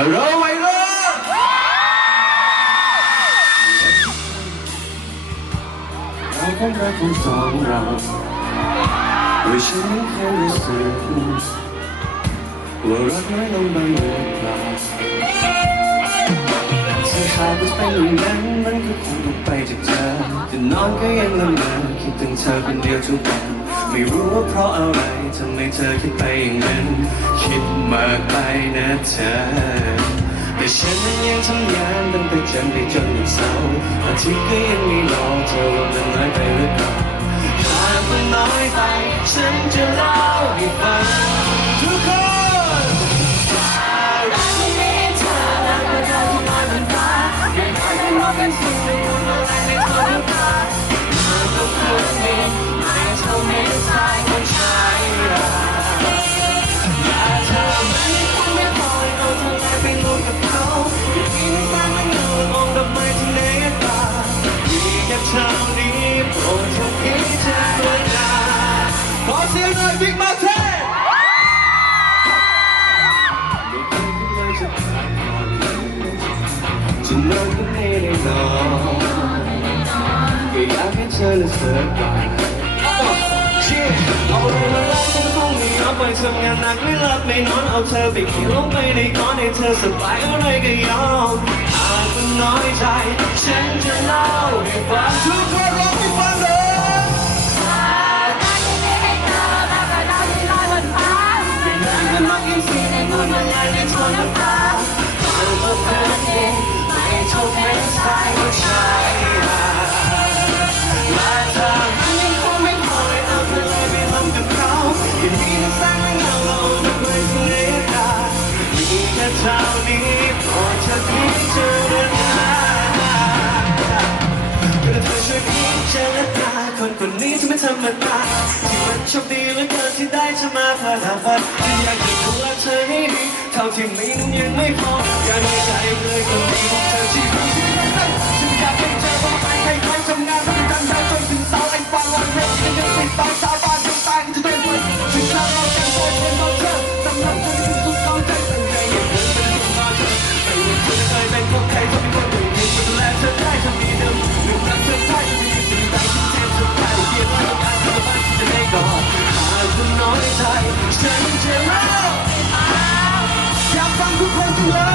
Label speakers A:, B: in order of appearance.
A: ฮัลโหลไวรุ่นเราคงรักของสองเราโดยฉันไม่เคยรู้สึกว่ารักน้อยลงบ้างหรือเปล่าถ้าหากว่าเป็นอย่างนั้นมันก็คงต้องไปจากเธอแต่นอนก็ยังละเมอคิดถึงเธอคนเดียวทุกวัน ไม่รู้ว่าเพราะอะไรทำไมเธอคิดไปอย่างนั้น คิดมากไปนะเธอ แต่ฉันนั้นยังทำงานตั้งแต่จันทร์ไปจนถึงเสาร์อาทิตย์ก็ยังไม่รอเธอว่ามันน้อยไปหรือเปล่าหากมันน้อยไป ฉันจะเล่าให้ฟังทุกคนเอยากให้เธอรู้สึกว่ายเอาเวลาล้วฉันคงไม่ยอมไปทำงานหนักไม่หลับไม่นอนเอาเธอไปขี่ลงไปในก้อนให้เธอสบายอะไรก็ยอมอาจมันน้อยใจ ฉันจะเล่าให้ฟังทุกคน เท่านี้โปรดเธอพิจารณาก็เธอช่วยพิจารณาคนคนนี้ที่ไม่ธรรมดาที่มันโชคดีเหลือเกินที่ได้เธอมาพาราฟันที่อยากจะดูแลเธอให้ดีเท่าที่มีนั้นยังไม่พออยากให้ใจเลยก็ Yeah.